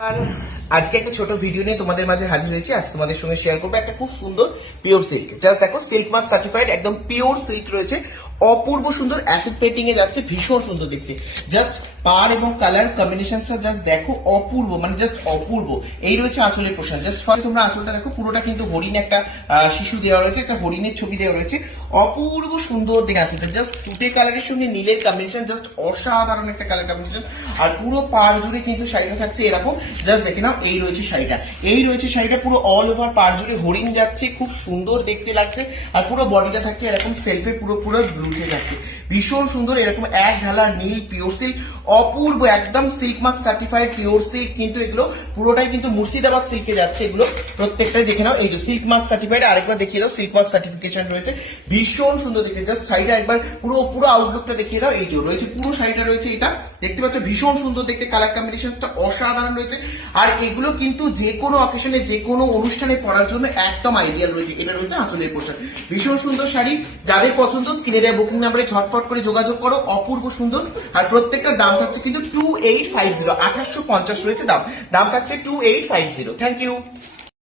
আর আজকে একটা ছোট ভিডিও নিয়ে তোমাদের মাঝে হাজির হয়েছি। আজ তোমাদের সঙ্গে শেয়ার করবো একটা খুব সুন্দর পিওর সিল্ক। জাস্ট দেখো, সিল্ক মার্ক সার্টিফাইড একদম পিওর সিল্ক রয়েছে, অপূর্ব সুন্দর অ্যাসিড পেন্টিং এ যাচ্ছে, ভীষণ সুন্দর দেখতে। জাস্ট পার এবং কালার কম্বিনেশনটা জাস্ট দেখো, অপূর্ব, মানে জাস্ট অপূর্ব। এই রয়েছে আঁচলের পোশাক। জাস্ট ফার্স্ট তোমরা আঁচলটা দেখো, পুরোটা কিন্তু হরিণ, একটা শিশু দেওয়া রয়েছে, একটা হরিণের ছবি দেওয়া রয়েছে, অপূর্ব সুন্দর দেখে আঁচলটা। জাস্ট তুতে কালারের সঙ্গে নীলের কম্বিনেশন, জাস্ট অসাধারণ একটা কালার কম্বিনেশন। আর পুরো পার জুড়ে কিন্তু শাড়িটা থাকছে এরকম। জাস্ট দেখে নাও, এই রয়েছে শাড়িটা, এই রয়েছে শাড়িটা পুরো অল ওভার পার জুড়ে হরিণ যাচ্ছে, খুব সুন্দর দেখতে লাগছে। আর পুরো বডিটা থাকছে এরকম সেলফে, পুরো পুরো ব্লুতে থাকছে, ভীষণ সুন্দর। এরকম এক ঢালা নীল পিওর সিল্ক, অপূর্ব একদম silk mark certified pure silk. কিন্তু এগুলো পুরোটাই কিন্তু মুর্শিদাবাদ সিল্কে যাচ্ছে, এগুলো প্রত্যেকটাই দেখে নাও। এই যে সিল্ক মার্ক সার্টিফাইড, আরেকবার দেখিয়ে দাও, সিল্ক মার্ক সার্টিফিকেশন রয়েছে, ভীষণ সুন্দর দেখতে। জাস্ট শাড়িটা একবার পুরো পুরো আউটলুকটা দেখিয়ে দাও। এই যে রয়েছে পুরো শাড়িটা রয়েছে, এটা দেখতে পাচ্ছ, ভীষণ সুন্দর দেখতে, কালার কম্বিনেশনটা অসাধারণ রয়েছে। আর এগুলো কিন্তু যে কোনো অকেশনে, যে কোনো অনুষ্ঠানে পরার জন্য একদম আইডিয়াল রয়েছে। এটা রয়েছে আঁচলের পোশাক, ভীষণ সুন্দর শাড়ি। যাদের পছন্দ স্ক্রিনে দেওয়া বুকিং নাম্বারে ঝটপট করে যোগাযোগ করো, অপূর্ব সুন্দর। আর প্রত্যেকটা দাম থাকছে কিন্তু 2850, 2850 রয়েছে দাম, দাম থাকছে 2850। Thank you.